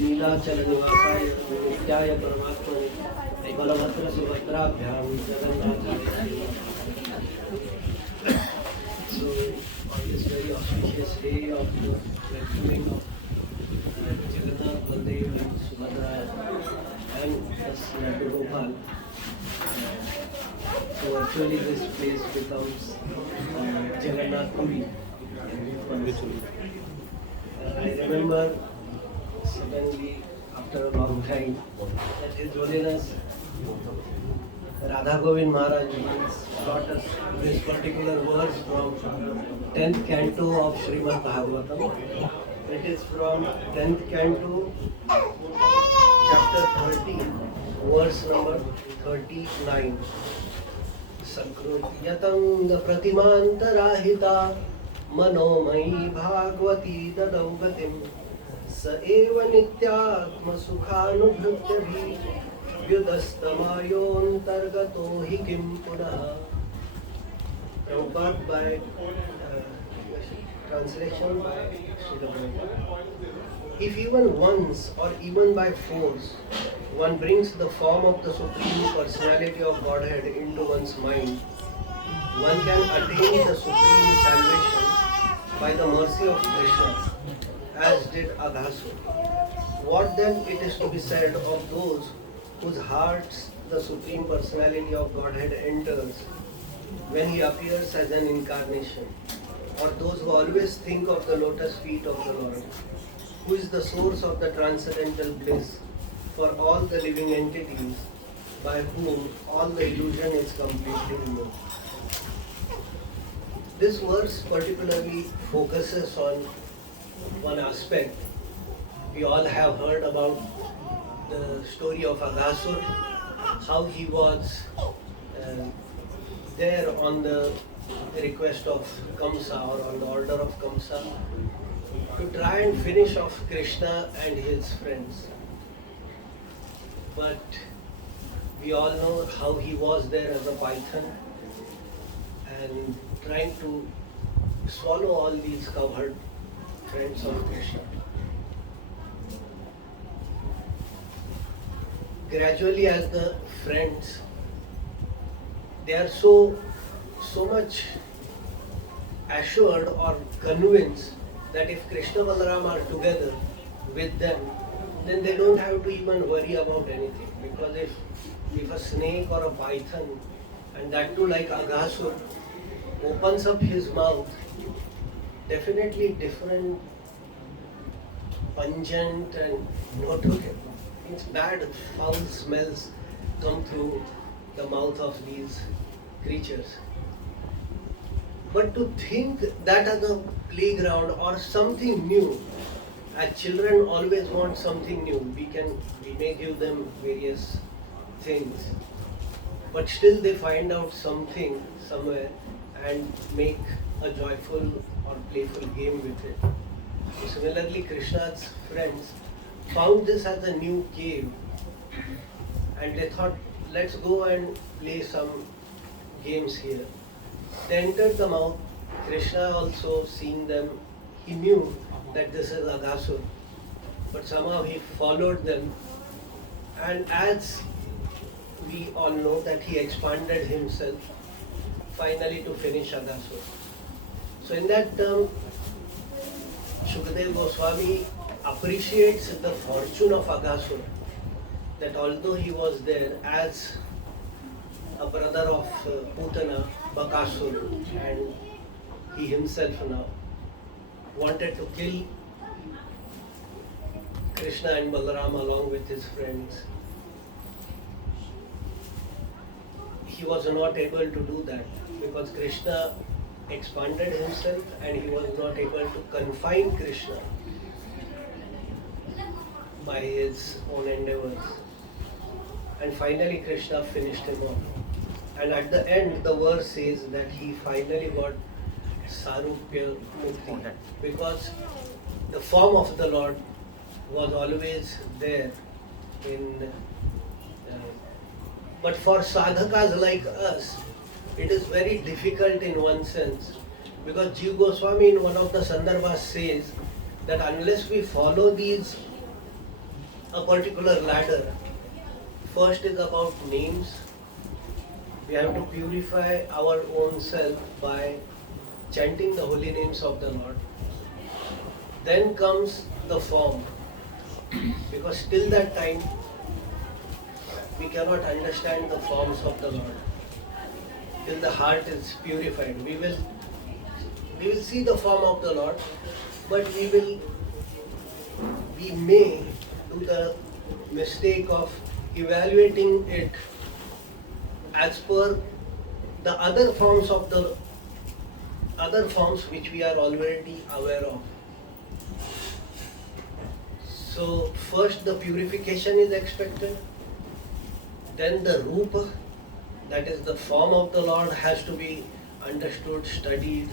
नीलाचल निवासाय नित्याय परमात्मने Balabhadra सुभद्राभ्यां जगन्नाथाय. So on this very auspicious day of the welcoming of Jagannath, Baldev and Subhadra and thus Nadu Gopal, so actually this place becomes Jagannath Puri. I remember suddenly after a long time that His Holiness Radha Govind Maharaj taught us this particular verse from 10th canto of Srimad Bhagavatam. It is from 10th canto, chapter 13, verse number 39. Sakrutyatanga pratimantarahita manomai bhagavati dadaugatim sa eva nityatma sukhanubhrutyabhi vyudastamayon-targato hi kim punah. Prabhupada by translation by Shri. If even once or even by force one brings the form of the Supreme Personality of Godhead into one's mind, one can attain the supreme salvation by the mercy of Krishna, as did Aghasur. What then it is to be said of those whose hearts the Supreme Personality of Godhead enters when He appears as an incarnation, or those who always think of the lotus feet of the Lord, who is the source of the transcendental bliss for all the living entities, by whom all the illusion is completely removed. This verse particularly focuses on one aspect. We all have heard about the story of Aghasur, how he was there on the request of Kamsa or on the order of Kamsa to try and finish off Krishna and his friends. But we all know how he was there as a python and trying to swallow all these cowherd friends of Krishna. Gradually, as the friends, they are so much assured or convinced that if Krishna Balaram are together with them, then they don't have to even worry about anything. Because if a snake or a python, and that too like Aghasur, opens up his mouth, definitely different, pungent and notorious, it's bad, foul smells come through the mouth of these creatures. But to think that as a playground or something new, as children always want something new, we may give them various things, but still they find out something somewhere and make a joyful or playful game with it. So similarly, Krishna's friends found this as a new game and they thought, let's go and play some games here. They entered the mouth. Krishna also seeing them, he knew that this is Aghasur, but somehow he followed them, and as we all know that he expanded himself finally to finish Aghasur. So in that term, Shukadeva Goswami appreciates the fortune of Aghasur, that although he was there as a brother of Putana, Bakasur, and he himself now wanted to kill Krishna and Balaram along with his friends. He was not able to do that because Krishna expanded himself and he was not able to confine Krishna by his own endeavors. And finally Krishna finished him off. And at the end the verse says that he finally got Sarupya Mukti, because the form of the Lord was always there in but for sadhakas like us, it is very difficult in one sense, because Jiva Goswami in one of the Sandarbhas says that unless we follow a particular ladder, first is about names. We have to purify our own self by chanting the holy names of the Lord. Then comes the form, because till that time we cannot understand the forms of the Lord. Till the heart is purified, we will see the form of the Lord, but we may do the mistake of evaluating it as per the other forms which we are already aware of. So first the purification is expected, then the rupa, that is the form of the Lord, has to be understood, studied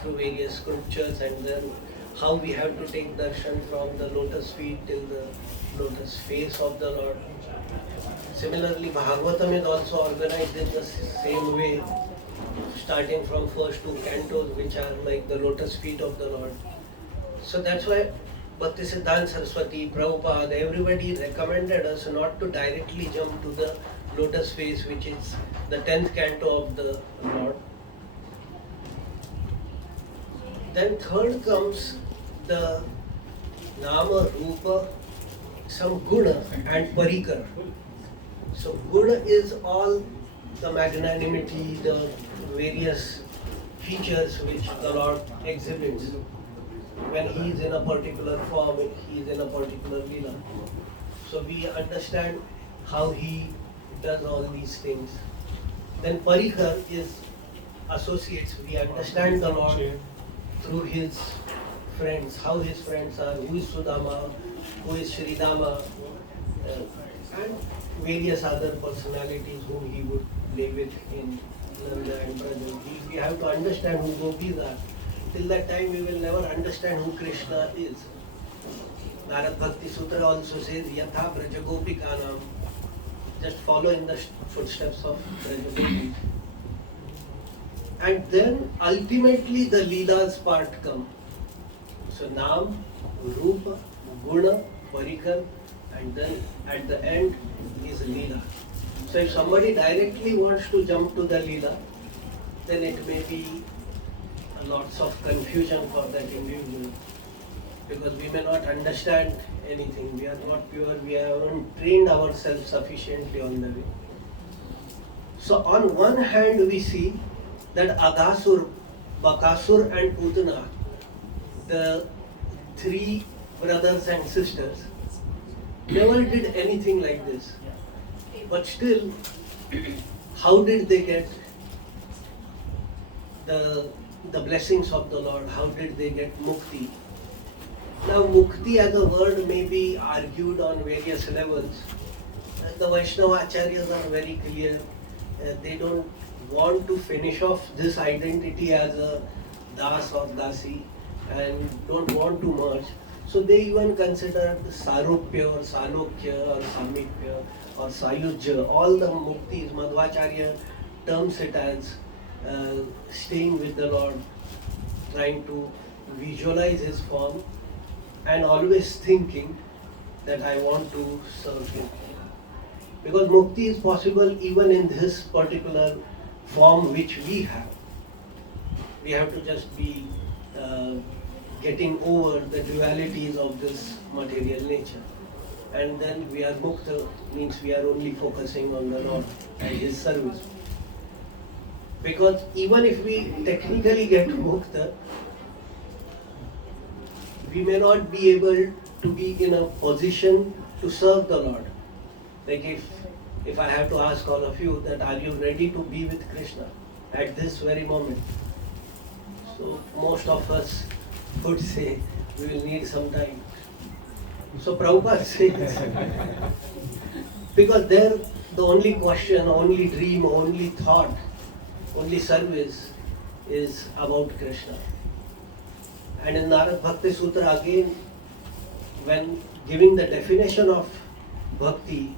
through various scriptures, and then how we have to take darshan from the lotus feet till the lotus face of the Lord. Similarly, Bhagavatam is also organized in the same way, starting from first two cantos, which are like the lotus feet of the Lord. So that's why Bhaktisiddhanta Saraswati, Prabhupada, everybody recommended us not to directly jump to the lotus face, which is the 10th canto of the Lord. Then third comes the Nama, Rupa, some Guna and Parikar. So Guna is all the magnanimity, the various features which the Lord exhibits. When he is in a particular form, he is in a particular lila. So we understand how he does all these things. Then Parikar is associates. We understand the Lord through his friends, how his friends are, who is Sudama, who is Shri Dama, and various other personalities whom he would play with in Nanda and Prabhu. We have to understand who gopis are. Till that time we will never understand who Krishna is. Narad Bhakti Sutra also says, Yatha Brajagopikanam. Just follow in the footsteps of Brajagopis. And then ultimately the Leelas part come. So Nam, Rupa, Guna, Parikar, and then at the end is Leela. So if somebody directly wants to jump to the Leela, then it may be lots of confusion for that individual, because we may not understand anything. We are not pure, we haven't trained ourselves sufficiently on the way. So on one hand we see that Aghasur, Bakasur and Putana, the three brothers and sisters, never did anything like this. But still, how did they get the blessings of the Lord? How did they get mukti? Now mukti as a word may be argued on various levels. The Vaishnava Acharyas are very clear. They don't want to finish off this identity as a das or dasi and don't want to merge. So they even consider the Sarupya or Salokya or Samipya or Sayujya. All the muktis, Madhvacharya terms it as staying with the Lord, trying to visualize his form and always thinking that I want to serve him. Because mukti is possible even in this particular form which we have. We have to just be getting over the dualities of this material nature. And then we are mukta, means we are only focusing on the Lord and his service. Because even if we technically get mukta, we may not be able to be in a position to serve the Lord. Like if I have to ask all of you that are you ready to be with Krishna at this very moment? So most of us would say we will need some time. So Prabhupada says, because there the only question, only dream, only thought, only service is about Krishna. And in Narad Bhakti Sutra again, when giving the definition of bhakti,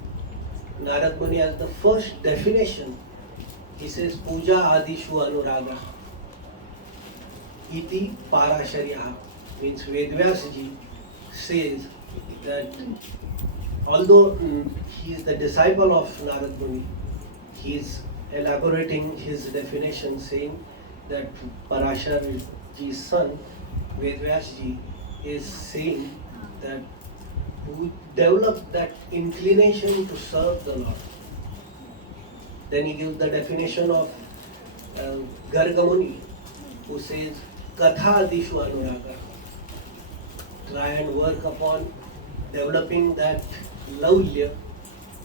Narad Muni has the first definition. He says, Puja Adishu Anuraga Iti Parasharya, means Vedvyas ji says that although he is the disciple of Narad Muni, he is elaborating his definition saying that Parashar ji's son, Vedvyas ji, is saying that who developed that inclination to serve the Lord. Then he gives the definition of Gargamuni, who says, Katha Adishu Anuraga. Try and work upon developing that laulya,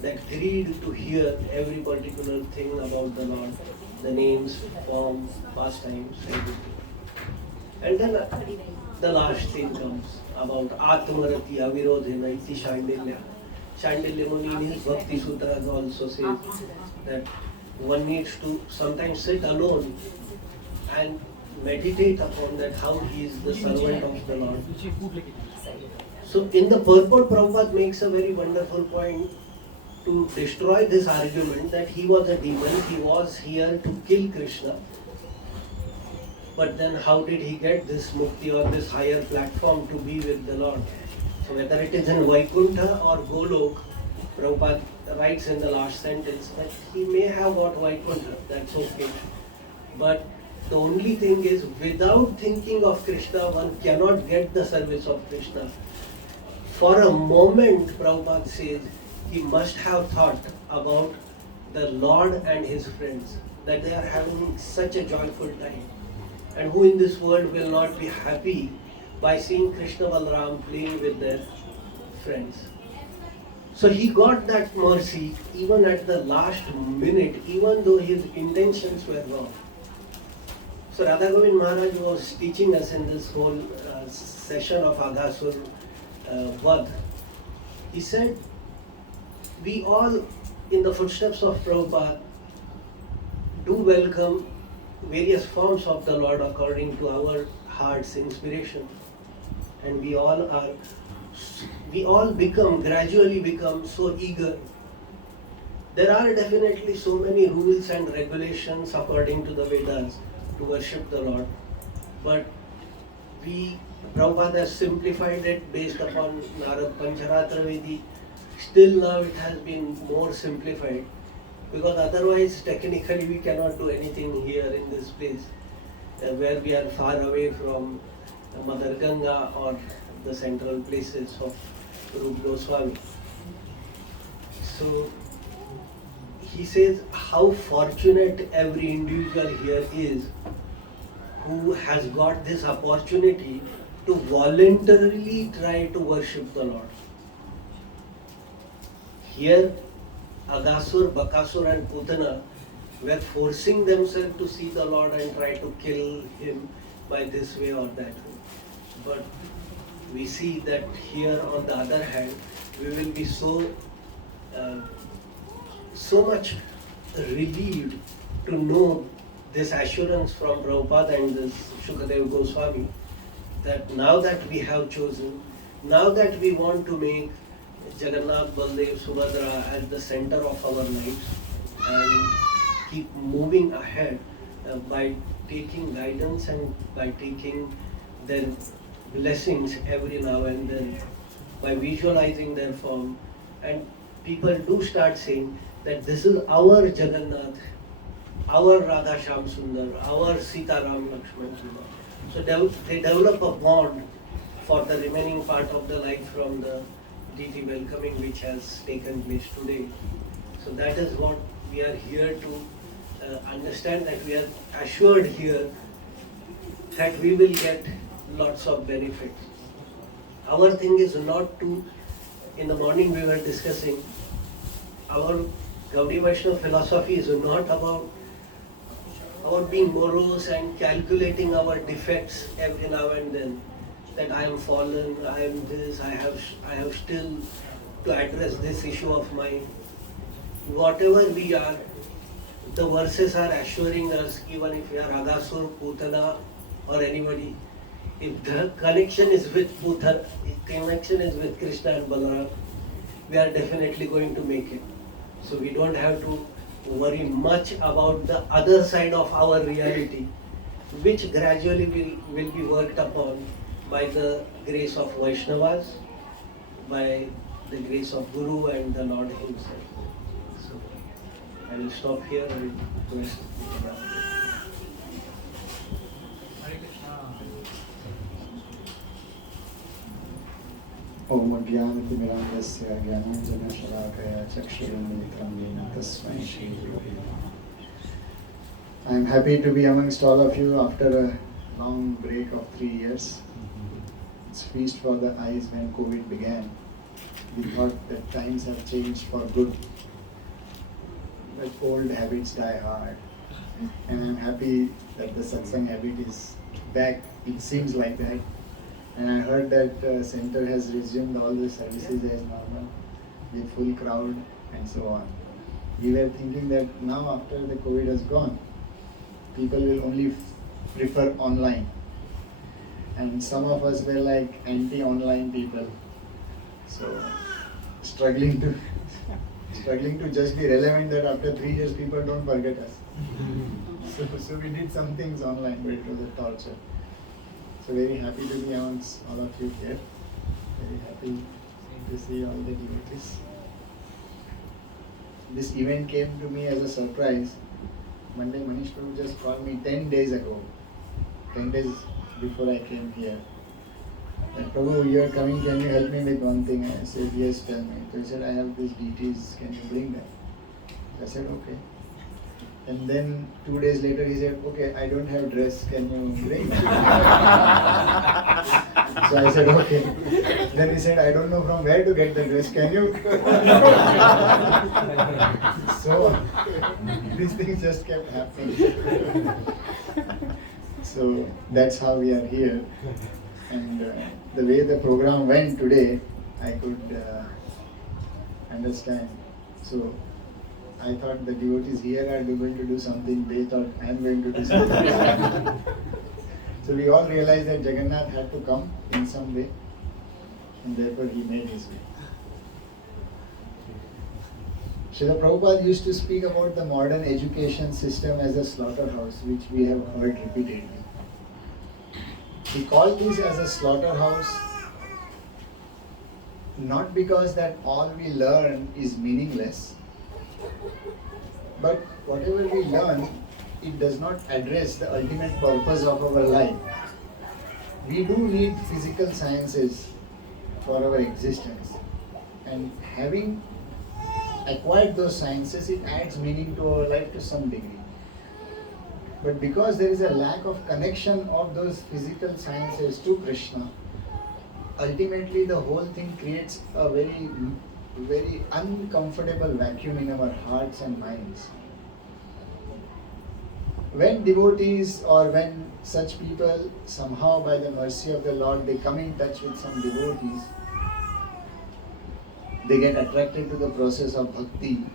that greed to hear every particular thing about the Lord, the names, form, pastimes, everything. And then the last thing comes about Atmarati Avirodhena iti Shandilya. Shandilya Muni in his Bhakti Sutras also says that one needs to sometimes sit alone and meditate upon that how he is the servant of the Lord. So in the purport, Prabhupada makes a very wonderful point to destroy this argument that he was a demon, he was here to kill Krishna. But then how did he get this mukti or this higher platform to be with the Lord? So whether it is in Vaikuntha or Golok, Prabhupada writes in the last sentence that he may have got Vaikuntha, that's okay. But the only thing is, without thinking of Krishna, one cannot get the service of Krishna. For a moment, Prabhupada says, he must have thought about the Lord and his friends, that they are having such a joyful time. And who in this world will not be happy by seeing Krishna Balaram playing with their friends? So he got that mercy even at the last minute, even though his intentions were wrong. So Radha Govind Maharaj was teaching us in this whole session of Aghasur Vad. He said, we all in the footsteps of Prabhupada do welcome various forms of the Lord according to our heart's inspiration. And we all gradually become so eager. There are definitely so many rules and regulations according to the Vedas to worship the Lord. But Prabhupada has simplified it based upon Narad Pancharatra Vedi. Still now it has been more simplified, because otherwise technically we cannot do anything here in this place where we are far away from Mother Ganga or the central places of Rupa Goswami. So he says how fortunate every individual here is who has got this opportunity to voluntarily try to worship the Lord. Here Aghasur, Bakasur and Putana were forcing themselves to see the Lord and try to kill him by this way or that way. But we see that here on the other hand, we will be so much relieved to know this assurance from Prabhupada and this Shukadeva Goswami that now that we have chosen, now that we want to make Jagannath, Baldev, Subhadra as the center of our lives and keep moving ahead by taking guidance and by taking their blessings every now and then, by visualizing their form. And people do start saying that this is our Jagannath, our Radha Shyam Sundar, our Sita Ram Lakshman Sundar. So they develop a bond for the remaining part of the life from the Deity Welcoming which has taken place today. So that is what we are here to understand, that we are assured here that we will get lots of benefits. Our thing is not to, in the morning we were discussing, our Gaudiya Vaishnava philosophy is not about about being morose and calculating our defects every now and then. That I am fallen, I am this, I have still to address this issue of mine. Whatever we are, the verses are assuring us, even if we are Agasur, Putana, or anybody, if the connection is with Putana, connection is with Krishna and Balaram, we are definitely going to make it. So we don't have to worry much about the other side of our reality, which gradually will be worked upon by the grace of Vaishnavas, by the grace of Guru and the Lord Himself. So I will stop here and request. Om Jnanatimirandasya Jnananjana Shalakaya Chakshurunmilitam Yena Tasmai Shri Gurave Namaha. I am happy to be amongst all of you after a long break of 3 years. It's feast for the eyes when COVID began. We thought that times have changed for good, but old habits die hard. And I'm happy that the satsang habit is back. It seems like that. And I heard that center has resumed all the services as normal with full crowd and so on. We were thinking that now after the COVID has gone, people will only prefer online. And some of us were like anti-online people. So struggling to just be relevant that after 3 years people don't forget us. So we did some things online, but it was a torture. So very happy to be amongst all of you here. Very happy to see all the devotees. This event came to me as a surprise. Monday Manish Prabhu just called me 10 days ago. 10 days before I came here. That, Prabhu, you are coming, can you help me with one thing? I said, yes, tell me. So he said, I have these deities, can you bring them? I said, okay. And then 2 days later he said, okay, I don't have dress, can you bring? So I said, okay. Then he said, I don't know from where to get the dress, can you? So these things just kept happening. So that's how we are here. And the way the program went today, I could understand. So I thought the devotees here are going to do something, they thought I am going to do something. So we all realized that Jagannath had to come in some way, and therefore he made his way. Srila Prabhupada used to speak about the modern education system as a slaughterhouse, which we have heard repeatedly. He called this as a slaughterhouse not because that all we learn is meaningless, but whatever we learn, it does not address the ultimate purpose of our life. We do need physical sciences for our existence, and having acquired those sciences, it adds meaning to our life to some degree. But because there is a lack of connection of those physical sciences to Krishna, ultimately the whole thing creates a very, very uncomfortable vacuum in our hearts and minds. When devotees or when such people somehow by the mercy of the Lord they come in touch with some devotees, they get attracted to the process of bhakti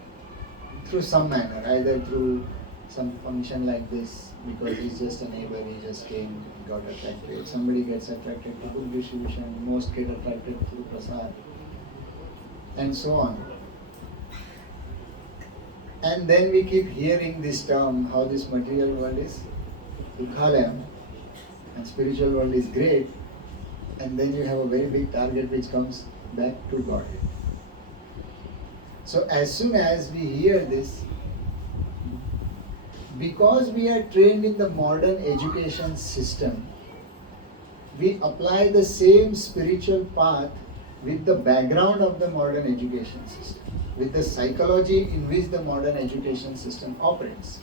through some manner, either through some function like this, because he's just a neighbor, he just came, got attracted. Somebody gets attracted to book distribution, most get attracted through prasad, and so on. And then we keep hearing this term, how this material world is dukhalayam and spiritual world is great, and then you have a very big target which comes back to God. So as soon as we hear this, because we are trained in the modern education system, we apply the same spiritual path with the background of the modern education system, with the psychology in which the modern education system operates.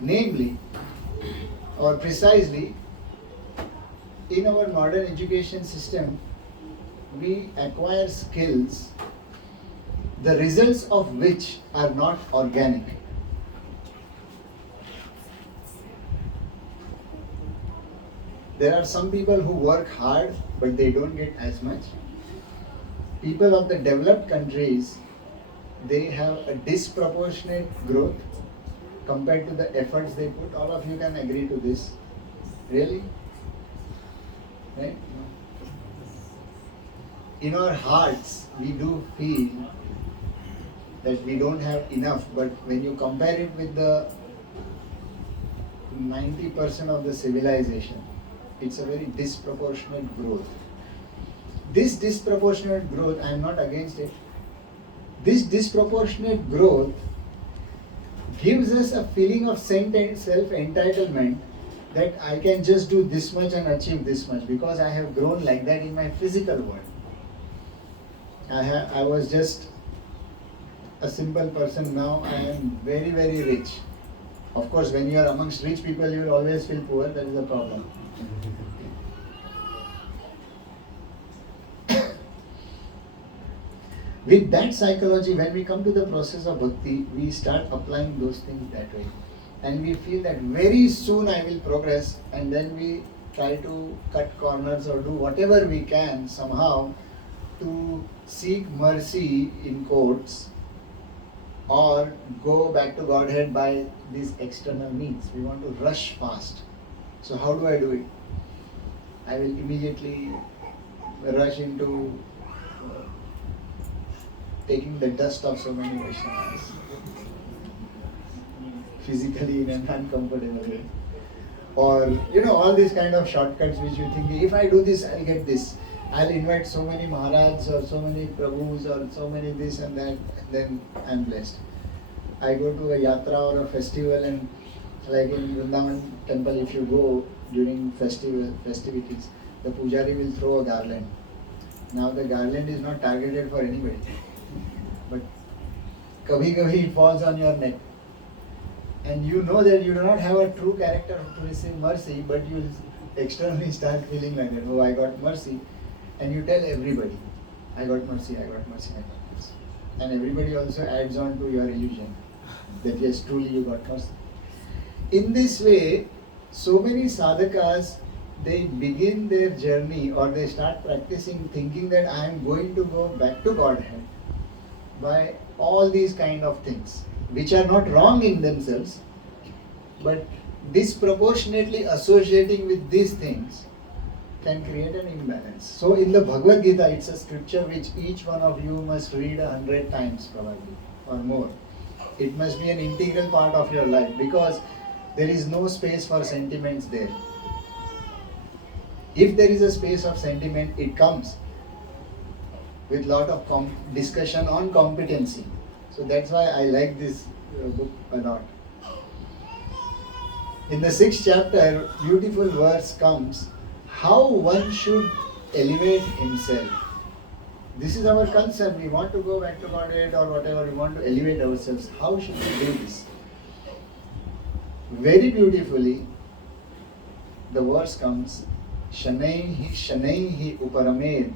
Namely, or precisely, in our modern education system, we acquire skills, the results of which are not organic. There are some people who work hard but they don't get as much. People of the developed countries, they have a disproportionate growth compared to the efforts they put. All of you can agree to this. Really? Right? In our hearts, we do feel that we don't have enough, but when you compare it with the 90% of the civilization, it's a very disproportionate growth. This disproportionate growth, I am not against it. This disproportionate growth gives us a feeling of self-entitlement that I can just do this much and achieve this much because I have grown like that in my physical world. I was just a simple person, now I am very, very rich. Of course, when you are amongst rich people, you will always feel poor, that is a problem. With that psychology, when we come to the process of bhakti, we start applying those things that way. And we feel that very soon I will progress, and then we try to cut corners or do whatever we can somehow to seek mercy in quotes or go back to Godhead by these external means. We want to rush fast. So how do I do it? I will immediately rush into taking the dust of so many Vaishnavas physically in an uncomfortable way. Or, all these kind of shortcuts which you think, if I do this, I'll get this. I'll invite so many Maharajs or so many Prabhus or so many this and that, and then I'm blessed. I go to a yatra or a festival, and like in Vrindavan temple, if you go during festivities, the pujari will throw a garland. Now the garland is not targeted for anybody, but kabhi it falls on your neck. And you know that you do not have a true character to receive mercy, but you externally start feeling like that, oh, I got mercy. And you tell everybody, I got mercy, I got mercy, I got mercy. And everybody also adds on to your illusion that yes, truly you got mercy. In this way, so many sadhakas, they begin their journey or they start practicing thinking that I am going to go back to Godhead by all these kind of things, which are not wrong in themselves, but disproportionately associating with these things can create an imbalance. So in the Bhagavad Gita, it's a scripture which each one of you must read 100 times probably or more. It must be an integral part of your life because there is no space for sentiments there. If there is a space of sentiment, it comes with lot of discussion on competency. So that's why I like this book a lot. In the 6th chapter, beautiful verse comes, how one should elevate himself. This is our concern. We want to go back to Godhead or whatever, we want to elevate ourselves. How should we do this? Very beautifully, the verse comes, Shanaihi uparamed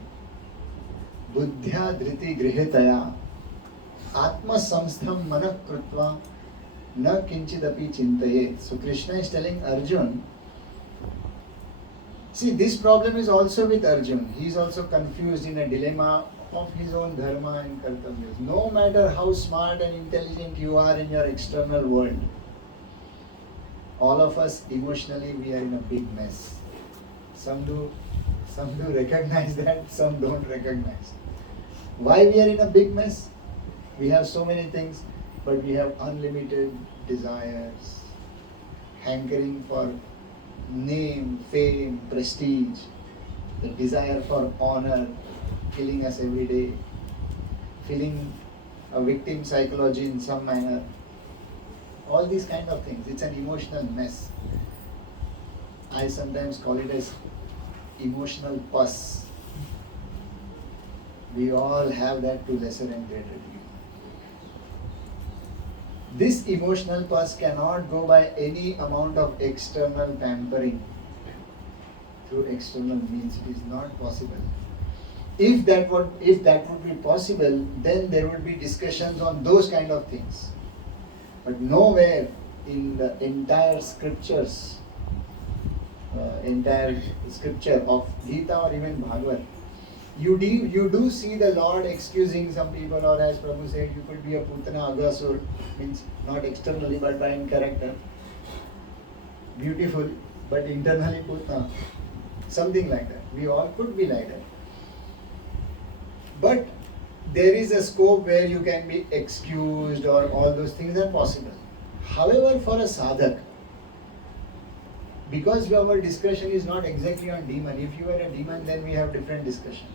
buddhya dhriti grihetaya atma samstham manah krutva na kinchidapi chintayet. So Krishna is telling Arjun, see, this problem is also with Arjun. He is also confused in a dilemma of his own dharma and kartavyas. No matter how smart and intelligent you are in your external world, all of us emotionally we are in a big mess. Some do recognize that, some don't recognize. Why we are in a big mess? We have so many things, but we have unlimited desires, hankering for name, fame, prestige, the desire for honor, killing us every day, feeling a victim psychology in some manner. All these kind of things. It's an emotional mess. I sometimes call it as emotional pus. We all have that to lesser and greater degree. This emotional pus cannot go by any amount of external pampering through external means. It is not possible. If that would be possible, then there would be discussions on those kind of things. But nowhere in the entire scriptures entire scripture of Gita or even Bhagavad, you do see the Lord excusing some people, or as Prabhu said, you could be a Putana Agasur, means not externally but by in character, beautiful but internally Putana, something like that. We all could be like that. But there is a scope where you can be excused, or all those things are possible. However, for a sadhak, because our discussion is not exactly on demon, if you are a demon, then we have different discussion.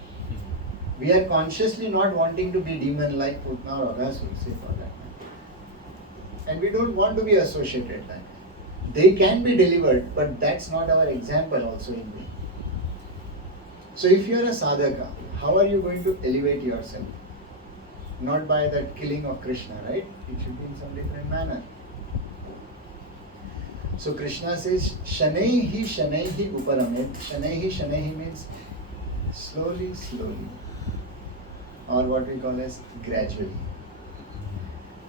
We are consciously not wanting to be demon like Putna or Aghasur, say for that matter. And we don't want to be associated like that. They can be delivered, but that's not our example also in me. So if you are a sadhaka, how are you going to elevate yourself? Not by that killing of Krishna, right? It should be in some different manner. So Krishna says, Shanaihi Shanaihi Uparamet. Shanaihi means slowly, slowly. Or what we call as gradually.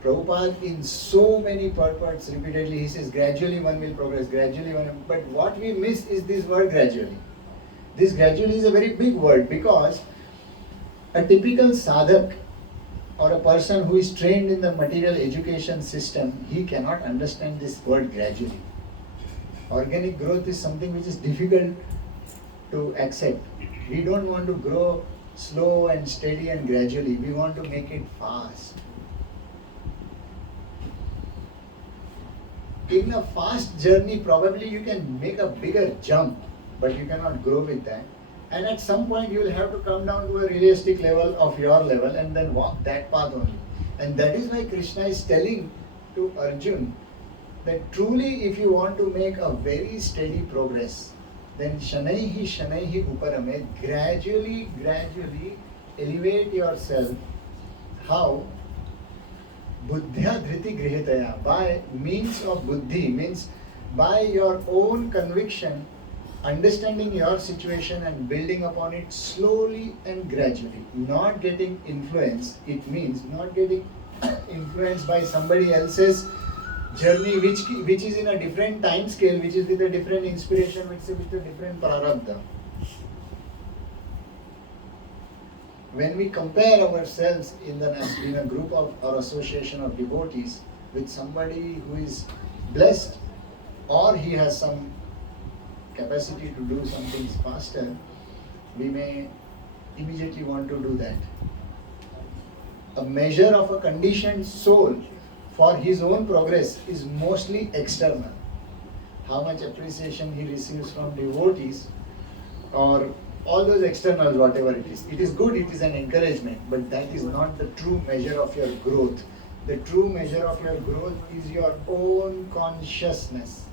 Prabhupada in so many purports repeatedly, he says gradually one will progress, gradually one will, but what we miss is this word gradually. This gradually is a very big word, because a typical sadhak or a person who is trained in the material education system, he cannot understand this word gradually. Organic growth is something which is difficult to accept. We don't want to grow slow and steady and gradually. We want to make it fast. In a fast journey, probably you can make a bigger jump, but you cannot grow with that. And at some point, you will have to come down to a realistic level of your level and then walk that path only. And that is why Krishna is telling to Arjun that truly, if you want to make a very steady progress, then Shanaihi Shanaihi Uparamet, gradually elevate yourself. How? Buddhya dhriti grihitaya, by means of buddhi, means by your own conviction, understanding your situation and building upon it slowly and gradually, not getting influenced. It means not getting influenced by somebody else's journey which is in a different time scale, which is with a different inspiration, which is with a different prarabdha. When we compare ourselves in a group of or association of devotees with somebody who is blessed, or he has some capacity to do some things faster, we may immediately want to do that. A measure of a conditioned soul for his own progress is mostly external. How much appreciation he receives from devotees, or all those externals, whatever it is. It is good, it is an encouragement, but that is not the true measure of your growth. The true measure of your growth is your own consciousness.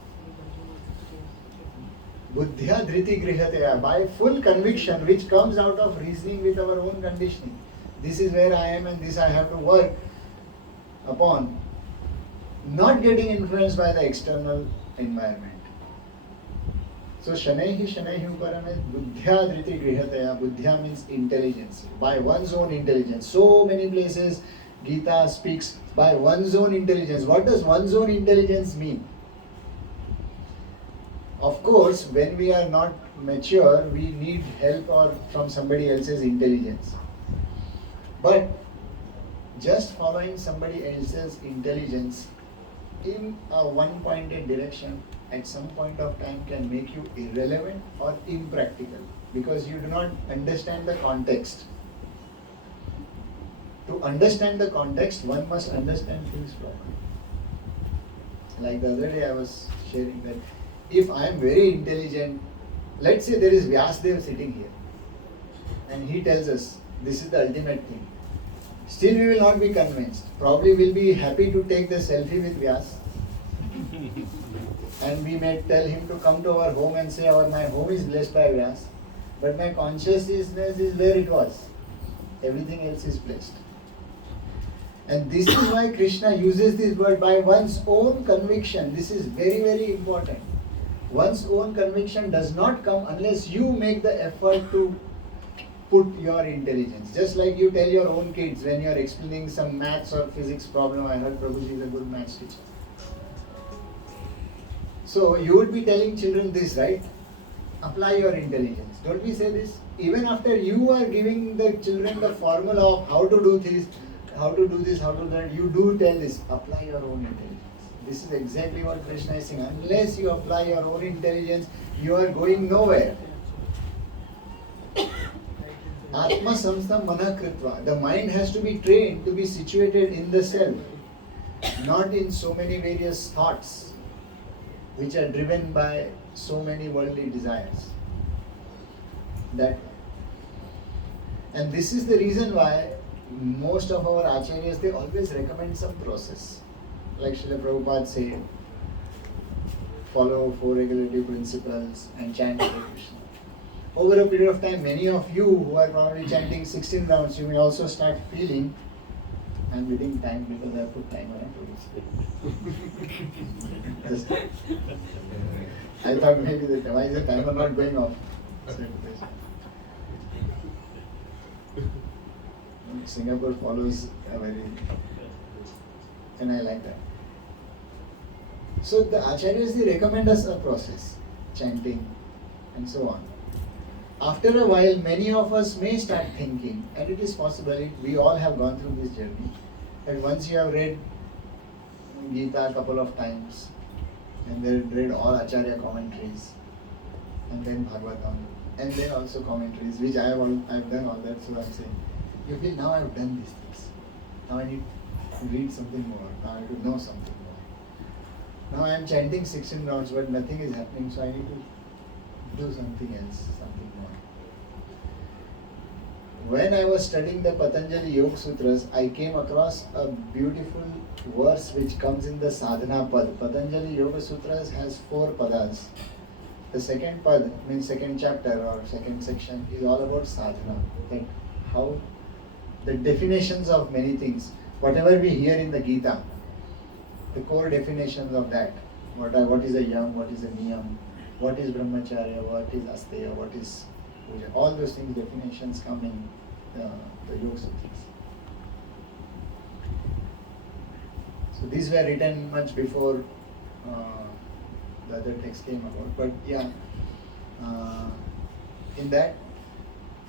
Buddhya dhriti grihataya, by full conviction which comes out of reasoning with our own conditioning. This is where I am and this I have to work upon. Not getting influenced by the external environment. So Shanaihi Uparamet Buddhya dhriti grihataya. Buddhya means intelligence. By one's own intelligence. So many places Gita speaks by one's own intelligence. What does one's own intelligence mean? Of course, when we are not mature, we need help or from somebody else's intelligence. But just following somebody else's intelligence in a one-pointed direction at some point of time can make you irrelevant or impractical, because you do not understand the context. To understand the context, one must understand things properly. Like the other day I was sharing that if I am very intelligent, let's say there is Vyasdev sitting here and he tells us this is the ultimate thing. Still we will not be convinced. Probably we'll be happy to take the selfie with Vyas. And we may tell him to come to our home and say, my home is blessed by Vyas, but my consciousness is where it was. Everything else is blessed. And this is why Krishna uses this word, by one's own conviction. This is very, very important. One's own conviction does not come unless you make the effort to put your intelligence. Just like you tell your own kids when you are explaining some maths or physics problem. I heard Prabhuji is a good maths teacher. So you would be telling children this, right? apply your intelligence. Don't we say this? Even after you are giving the children the formula of how to do this, how to do this, how to do that, you do tell this, apply your own intelligence. This is exactly what Krishna is saying. Unless you apply your own intelligence, you are going nowhere. Atma samstha mana kritva. The mind has to be trained to be situated in the self, not in so many various thoughts which are driven by so many worldly desires. And this is the reason why most of our acharyas, they always recommend some process. Like Srila Prabhupada said, follow 4 regulative principles and chant Hare Krishna. Over a period of time, many of you who are probably chanting 16 rounds, you may also start feeling, I'm getting time because I put timer on to this. I thought maybe why is the timer not going off? Singapore follows a very, and I like that. So the acharyas, they recommend us a process, chanting and so on. After a while, many of us may start thinking, and it is possible, we all have gone through this journey, that once you have read Gita a couple of times, and then read all Acharya commentaries, and then Bhagavatam, and then also commentaries, which I've done all that, so I'm saying, you feel now I've done these things. Now I need to read something more, now I need to know something more. Now I am chanting 16 rounds, but nothing is happening, so I need to do something else, something more. When I was studying the Patanjali Yoga Sutras, I came across a beautiful verse which comes in the Sadhana Pad. Patanjali Yoga Sutras has 4 padas. The second pad, means second chapter or second section, is all about sadhana. That how the definitions of many things, whatever we hear in the Gita, the core definitions of that. What is a yam, what is a niyam, what is brahmacharya, what is asteya, what is puja. All those things, definitions come in the Yoga Sutras. So these were written much before the other text came about. But yeah, in that,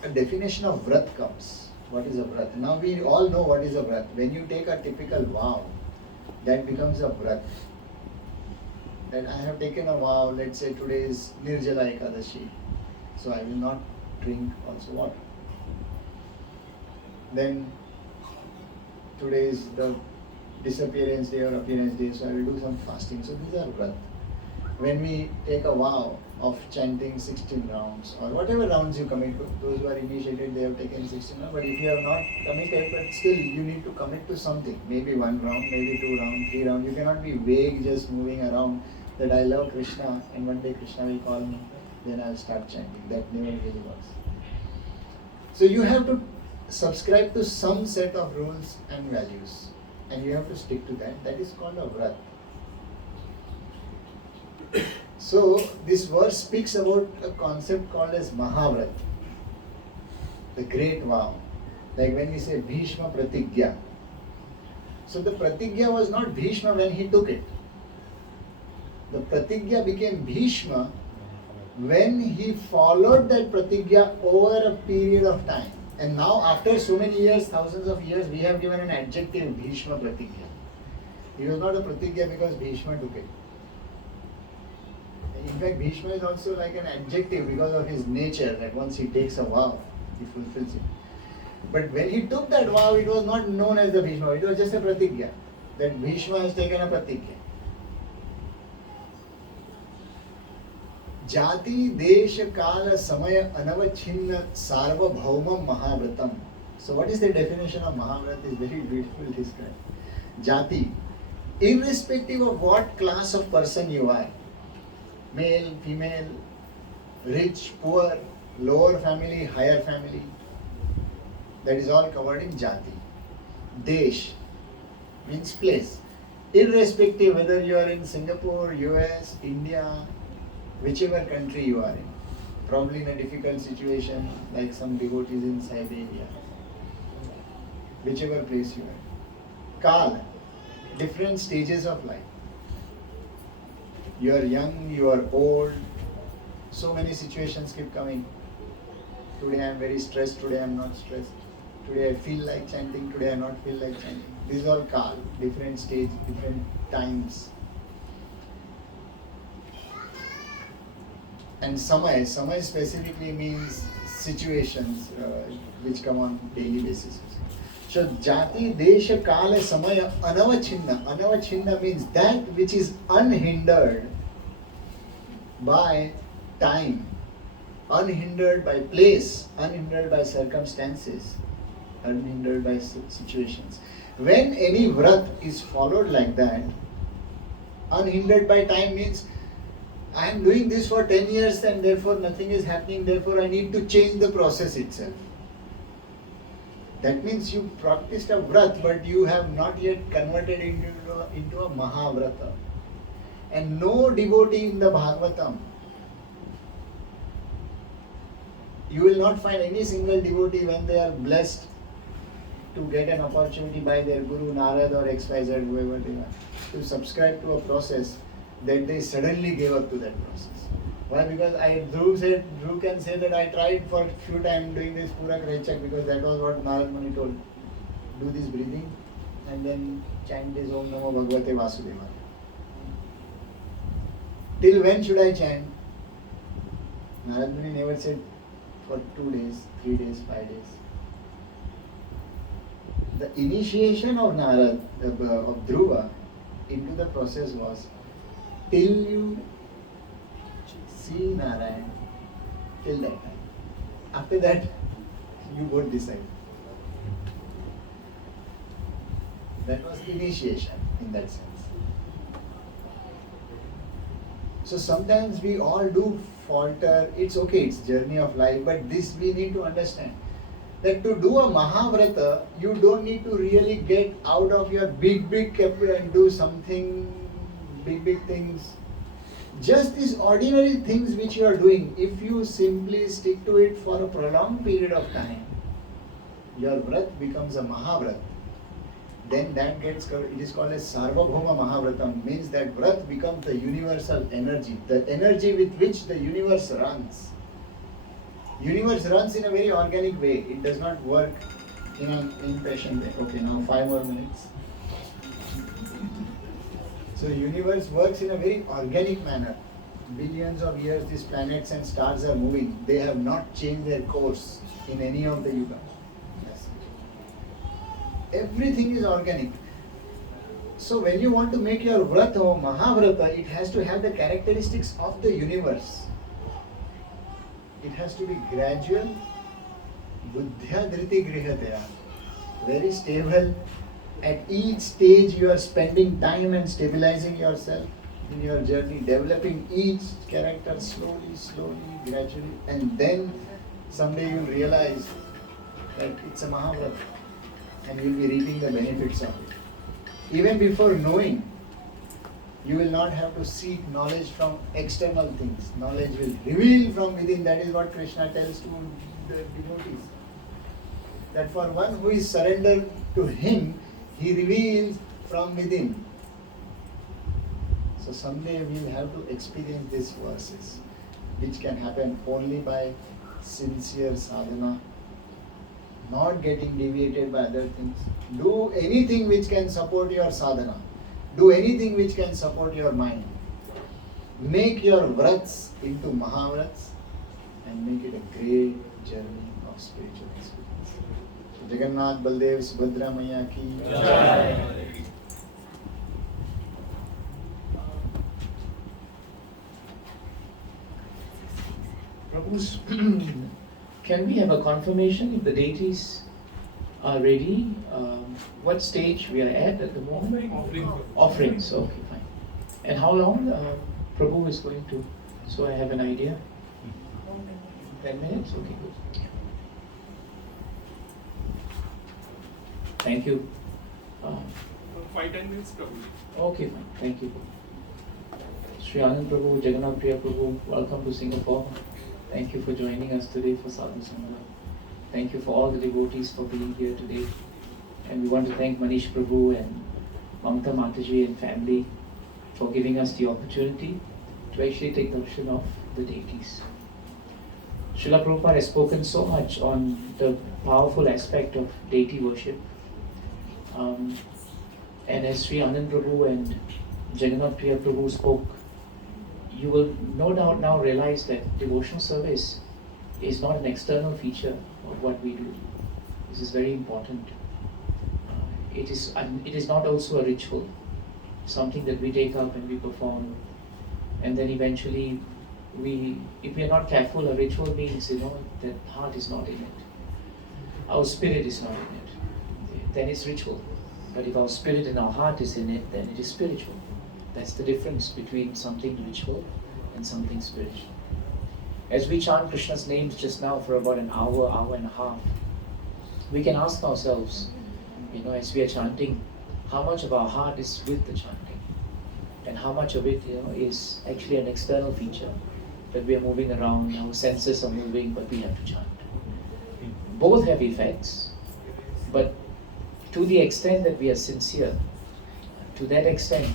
a definition of vrat comes. What is a vrat? Now we all know what is a vrat. When you take a typical vow, that becomes a vrat. That I have taken a vow, let's say today is Nirjala Ekadashi, so I will not drink also water. Then today is the disappearance day or appearance day, so I will do some fasting. So these are vrat. When we take a vow of chanting 16 rounds or whatever rounds you commit to, those who are initiated, they have taken 16 rounds, but if you have not committed, but still you need to commit to something, maybe 1 round, maybe 2 rounds, 3 rounds. You cannot be vague just moving around that I love Krishna and one day Krishna will call me, then I will start chanting. That never really works. So you have to subscribe to some set of rules and values and you have to stick to that. That is called a vrat. So this verse speaks about a concept called as Mahavrat, the great vow. Like when we say Bhishma Pratigya. So the Pratigya was not Bhishma when he took it. The Pratigya became Bhishma when he followed that Pratigya over a period of time. And now after so many years, thousands of years, we have given an adjective Bhishma Pratigya. He was not a Pratigya because Bhishma took it. In fact, Bhishma is also like an adjective because of his nature, that once he takes a vow, he fulfills it. But when he took that vow, it was not known as the Bhishma, it was just a Pratigya, that Bhishma has taken a Pratigya. Jati, Desha, Kala, Samaya, Anavachinna, Sarvabhaumam, Mahavratam. So what is the definition of Mahavrat is very beautifully described. Jati, irrespective of what class of person you are, male, female, rich, poor, lower family, higher family, that is all covered in Jati. Desh means place. Irrespective whether you are in Singapore, US, India, whichever country you are in, probably in a difficult situation like some devotees in Siberia, whichever place you are. Kal, different stages of life. You are young, you are old, So many situations keep coming. Today I am very stressed, today I am not stressed. Today I feel like chanting, today I not feel like chanting. These are all kal, different stage, different times. And samay specifically means situations which come on daily basis. So jati, desha, kala, samaya, anavachinna. Anavachinna means that which is unhindered by time, unhindered by place, unhindered by circumstances, unhindered by situations. When any vrat is followed like that, unhindered by time means I am doing this for 10 years and therefore nothing is happening, therefore I need to change the process itself. That means you practiced a vrat but you have not yet converted into a mahavrata. And no devotee in the Bhagavatam, you will not find any single devotee when they are blessed to get an opportunity by their Guru, Narad or XYZ, whoever they are, to subscribe to a process that they suddenly gave up to that process. Why? Because Dhruv can say that I tried for a few times doing this Purak Rechak because that was what Narad Muni told. Do this breathing and then chant this Om Namo Bhagavate Vasudevaya. Till when should I chant? Narad Muni never said for 2 days, 3 days, 5 days. The initiation of Narad, of Dhruva into the process was till you see Narayan, till that time. After that, you would decide. That was initiation in that sense. So sometimes we all do falter. It's okay, it's journey of life, but this we need to understand. That to do a Mahavrata, you don't need to really get out of your big capital and do something big things. Just these ordinary things which you are doing, if you simply stick to it for a prolonged period of time, your vrat becomes a Mahavrat. Then that gets covered. It is called as Sarvabhauma Mahavratam, means that vrat becomes the universal energy, the energy with which the universe runs. Universe runs in a very organic way. It does not work in an impatient way. Okay, now 5 more minutes. So universe works in a very organic manner. Billions of years these planets and stars are moving. They have not changed their course in any of the yugas. Yes. Everything is organic. So when you want to make your vrata or mahavrata, it has to have the characteristics of the universe. It has to be gradual, buddhya dhriti grihataya, very stable. At each stage you are spending time and stabilizing yourself in your journey, developing each character slowly, gradually, and then someday you'll realize that it's a Mahavrata and you'll be reaping the benefits of it. Even before knowing, you will not have to seek knowledge from external things. Knowledge will reveal from within. That is what Krishna tells to the devotees. That for one who is surrendered to him, he reveals from within. So someday we will have to experience these verses, which can happen only by sincere sadhana, not getting deviated by other things. Do anything which can support your sadhana. Do anything which can support your mind. Make your vrats into mahavrats and make it a great journey of spiritual experience. So Jagannath, Baldev, Subhadra Maya ki Jai. Prabhu's, can we have a confirmation if the deities are ready? What stage we are at the moment? Offerings, okay, fine. And how long Prabhu is going to, so I have an idea? 10 minutes? Okay, good. Thank you. 5-10 minutes probably. Okay, fine. Thank you. Shri Anant Prabhu, Jagannath, Priya Prabhu, welcome to Singapore. Thank you for joining us today for Sadhu Sangha. Thank you for all the devotees for being here today. And we want to thank Manish Prabhu and Mamta Mataji and family for giving us the opportunity to actually take darshan of the deities. Srila Prabhupada has spoken so much on the powerful aspect of deity worship. And as Sri Anant Prabhu and Jagannath Priya Prabhu spoke, you will no doubt now realize that devotional service is not an external feature of what we do. This is very important. It is not also a ritual, something that we take up and we perform, and then eventually if we are not careful, a ritual means, that heart is not in it. Our spirit is not in it. Then it's ritual. But if our spirit and our heart is in it, then it is spiritual. That's the difference between something ritual and something spiritual. As we chant Krishna's names just now for about an hour, hour and a half, we can ask ourselves, as we are chanting, how much of our heart is with the chanting, and how much of it, is actually an external feature that we are moving around, our senses are moving, but we have to chant. Both have effects, but to the extent that we are sincere, to that extent,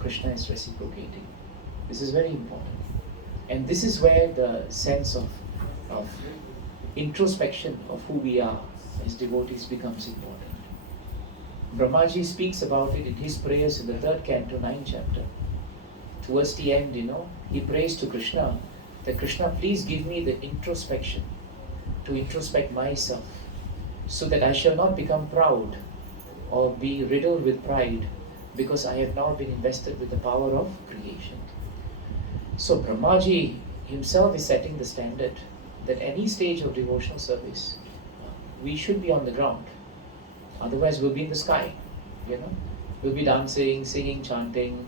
Krishna is reciprocating. This is very important. And this is where the sense of introspection of who we are as devotees becomes important. Brahmaji speaks about it in his prayers in the 3rd canto, 9th chapter. Towards the end, he prays to Krishna that Krishna, please give me the introspection to introspect myself so that I shall not become proud or be riddled with pride because I have now been invested with the power of creation. So Brahmaji himself is setting the standard that any stage of devotional service, we should be on the ground. Otherwise we'll be in the sky, We'll be dancing, singing, chanting.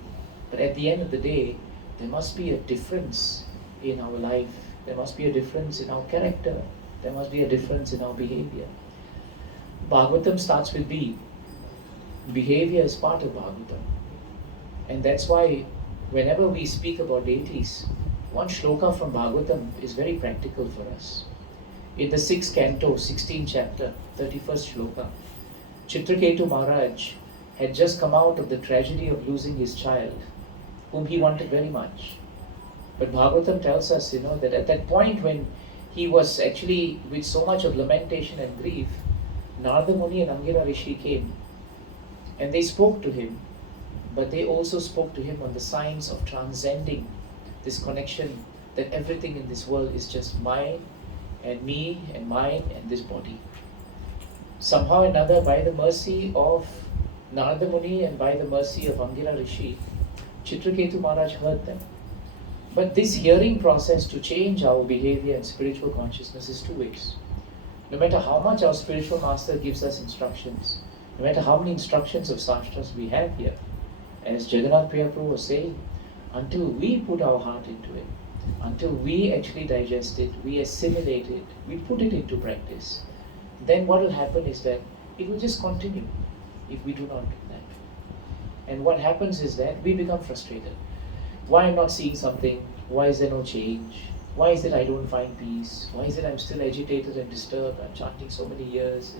But at the end of the day, there must be a difference in our life. There must be a difference in our character. There must be a difference in our behavior. Bhagavatam starts with B. Behavior is part of Bhagavatam. And that's why whenever we speak about deities, one shloka from Bhagavatam is very practical for us. In the 6th canto, 16th chapter, 31st shloka, Chitraketu Maharaj had just come out of the tragedy of losing his child, whom he wanted very much. But Bhagavatam tells us, that at that point when he was actually with so much of lamentation and grief, Narada Muni and Angira Rishi came and they spoke to him, but they also spoke to him on the signs of transcending this connection that everything in this world is just mine and me and mine and this body. Somehow or another, by the mercy of Narada Muni and by the mercy of Angira Rishi, Chitraketu Maharaj heard them. But this hearing process to change our behavior and spiritual consciousness is 2 ways. No matter how much our spiritual master gives us instructions, no matter how many instructions of sastras we have here, as Jagannath Priya Prabhu was saying, until we put our heart into it, until we actually digest it, we assimilate it, we put it into practice, then what will happen is that it will just continue if we do not do that. And what happens is that we become frustrated. Why I'm not seeing something? Why is there no change? Why is it I don't find peace? Why is it I'm still agitated and disturbed? I'm chanting so many years.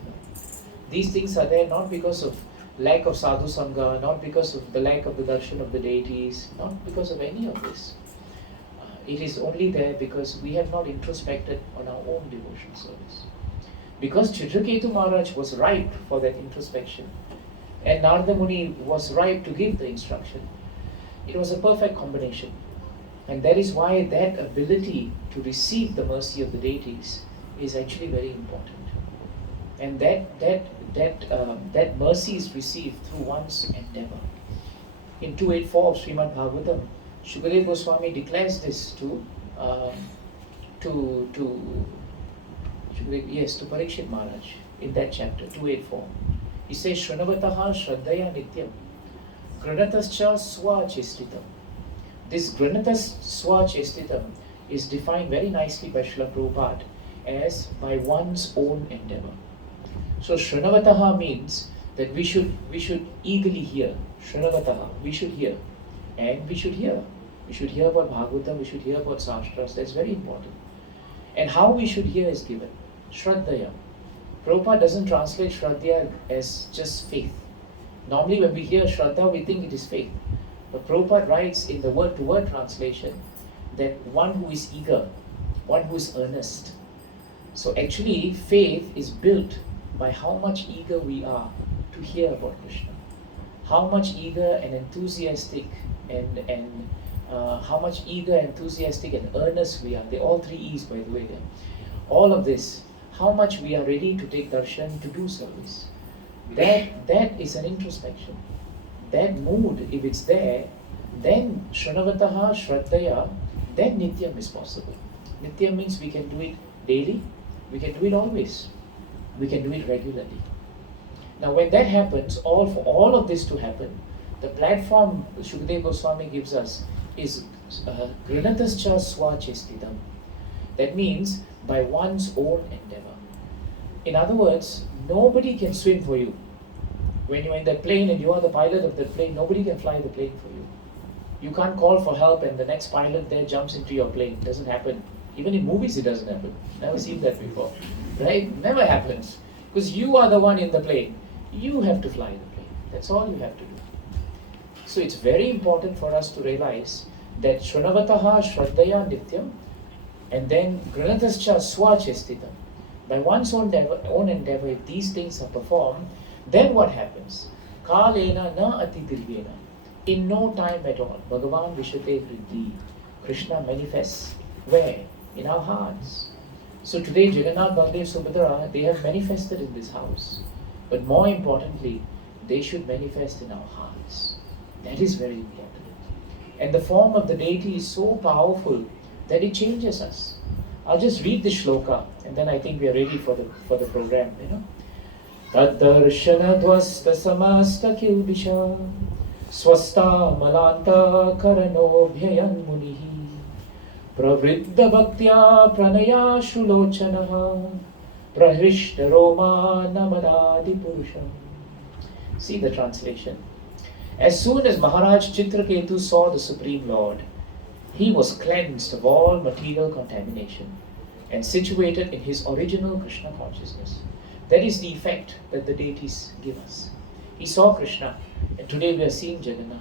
These things are there not because of lack of sadhu sangha, not because of the lack of the darshan of the deities, not because of any of this. It is only there because we have not introspected on our own devotional service. Because Chitraketu Maharaj was ripe for that introspection and Narada Muni was ripe to give the instruction, it was a perfect combination. And that is why that ability to receive the mercy of the deities is actually very important. And that mercy is received through one's endeavor. In 284 of Srimad Bhagavatam, Shukadeva Goswami declares this to Parikshit Maharaj in that chapter, 284. He says, Shranavataha Shraddhaya Nityam Granatascha Swachestritam. This Granatas Swachestritam is defined very nicely by Srila Prabhupada as by one's own endeavor. So Shranavataha means that we should eagerly hear. Shranavataha, we should hear. And we should hear. We should hear about Bhagavatam, we should hear about Sastras, that's very important. And how we should hear is given. Shraddhaya. Prabhupada doesn't translate Shraddhaya as just faith. Normally when we hear Shraddha, we think it is faith. But Prabhupada writes in the word-to-word translation that one who is eager, one who is earnest. So actually, faith is built by how much eager we are to hear about Krishna, how much eager and enthusiastic and how much eager, enthusiastic and earnest we are. They're all three E's, by the way. All of this, how much we are ready to take darshan, to do service. That is an introspection. That mood, if it's there, then Shranavataha Shraddhaya, then Nityam is possible. Nityam means we can do it daily, we can do it always, we can do it regularly. Now when that happens, for all of this to happen, the platform Shukadeva Goswami gives us is Grinatascha Swachestidam. That means by one's own endeavor. In other words, nobody can swim for you. When you're in that plane and you are the pilot of that plane, nobody can fly the plane for you. You can't call for help and the next pilot there jumps into your plane. It doesn't happen. Even in movies it doesn't happen. Never seen that before. Right? Never happens. Because you are the one in the plane. You have to fly the plane. That's all you have to do. So it's very important for us to realize that Shranavataha Shraddhaya Nityam and then Granatascha Swachestitam. By one's own endeavor, if these things are performed, then what happens? Kalena na atidirvena. In no time at all, Bhagavan Vishate Vriddhi. Krishna manifests. Where? In our hearts. So today Jagannath, Baldev, Subhadra, they have manifested in this house. But more importantly, they should manifest in our hearts. That is very important. And the form of the deity is so powerful that it changes us. I'll just read the shloka and then I think we are ready for the program, Taddarshana dvasta samasta kilbisha swasta malanta karano bhyayan munihi pravriddha bhaktya pranaya shulochanaha prahrishta roma namadadi purusham. See the translation. As soon as Maharaj Chitraketu saw the Supreme Lord, he was cleansed of all material contamination and situated in his original Krishna consciousness. That is the effect that the deities give us. He saw Krishna, and today we are seeing Jagannath.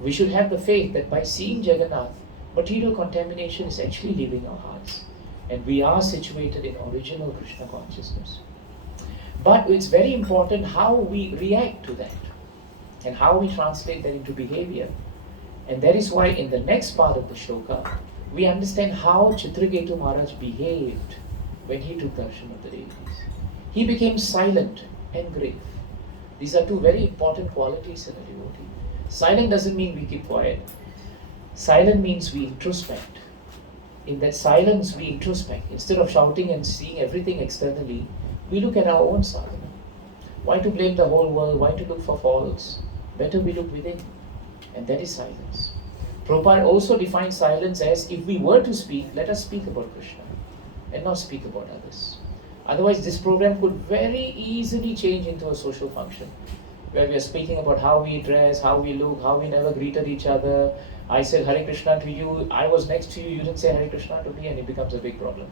We should have the faith that by seeing Jagannath, material contamination is actually leaving our hearts, and we are situated in original Krishna consciousness. But it's very important how we react to that, and how we translate that into behavior. And that is why in the next part of the shloka, we understand how Chitraketu Maharaj behaved when he took darshan of the deities. He became silent and grave. These are two very important qualities in a devotee. Silent doesn't mean we keep quiet. Silent means we introspect. In that silence we introspect. Instead of shouting and seeing everything externally, we look at our own sadhana. Why to blame the whole world? Why to look for faults? Better we look within. And that is silence. Prabhupada also defines silence as, if we were to speak, let us speak about Krishna and not speak about others. Otherwise this program could very easily change into a social function where we are speaking about how we dress, how we look, how we never greeted each other. I said Hare Krishna to you, I was next to you, you didn't say Hare Krishna to me, and it becomes a big problem.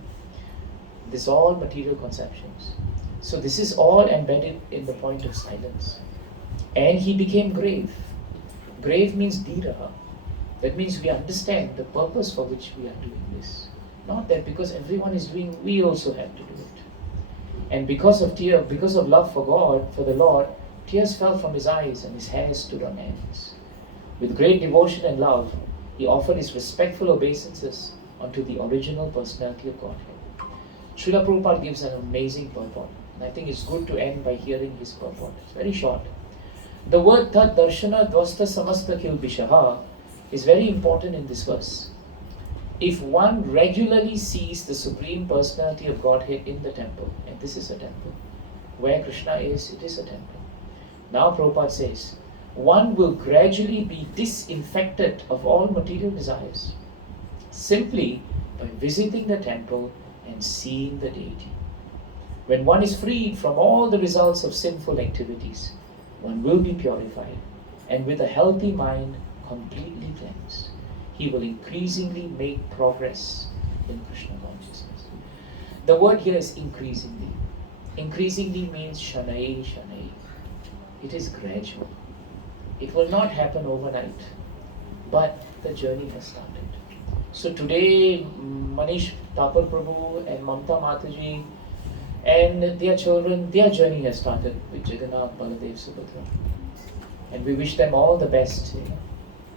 This is all material conceptions. So this is all embedded in the point of silence. And he became grave. Grave means dhiraha. That means we understand the purpose for which we are doing this. Not that because everyone is doing, we also have to do it. And because of love for God, for the Lord, tears fell from his eyes and his hair stood on ends. With great devotion and love, he offered his respectful obeisances unto the original personality of Godhead. Srila Prabhupada gives an amazing purport. And I think it's good to end by hearing his purport. It's very short. The word Tad Darshana Dvasta Samasta Kilbishaha is very important in this verse. If one regularly sees the Supreme Personality of Godhead in the temple, and this is a temple, where Krishna is, it is a temple. Now Prabhupada says, one will gradually be disinfected of all material desires, simply by visiting the temple and seeing the deity. When one is freed from all the results of sinful activities, one will be purified, and with a healthy mind, completely cleansed. He will increasingly make progress in Krishna consciousness. The word here is increasingly. Increasingly means shanai, shanai. It is gradual. It will not happen overnight, but the journey has started. So today, Manish Thapar Prabhu and Mamta Mataji and their children, their journey has started with Jagannath, Baladev, Subhadra. And we wish them all the best.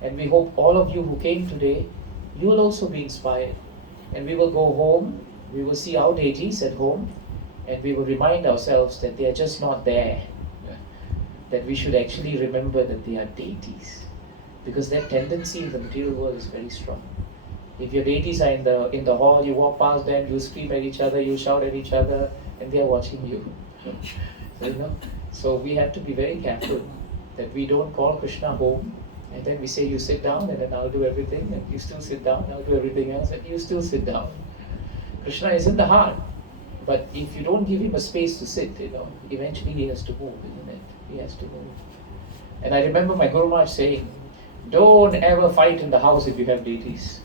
And we hope all of you who came today, you will also be inspired. And we will go home, we will see our deities at home, and we will remind ourselves that they are just not there. That we should actually remember that they are deities. Because that tendency in the material world is very strong. If your deities are in the hall, you walk past them, you scream at each other, you shout at each other, and they are watching you. So we have to be very careful that we don't call Krishna home, and then we say, you sit down, and then I'll do everything, and you still sit down, I'll do everything else, and you still sit down. Krishna is in the heart, but if you don't give him a space to sit, eventually he has to move, isn't it? He has to move. And I remember my Guru Maharaj saying, don't ever fight in the house if you have deities.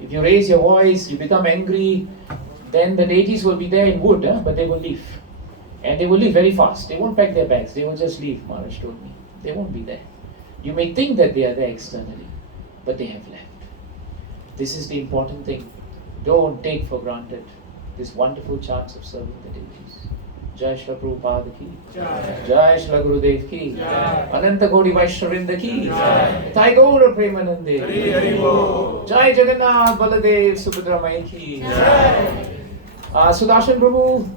If you raise your voice, you become angry, then the deities will be there in wood, but they will leave. And they will leave very fast. They won't pack their bags, they will just leave, Maharaj told me. They won't be there. You may think that they are there externally, but they have left. This is the important thing. Don't take for granted this wonderful chance of serving the deities. Jai Shri Prabhupada ki, Jai Shri Gurudev ki, Ananta Koti Vaishnavinda ki, Thai Gaura Premanande, Jai Jagannath Baladev Subhadra Mai ki, Sudarshan Prabhu.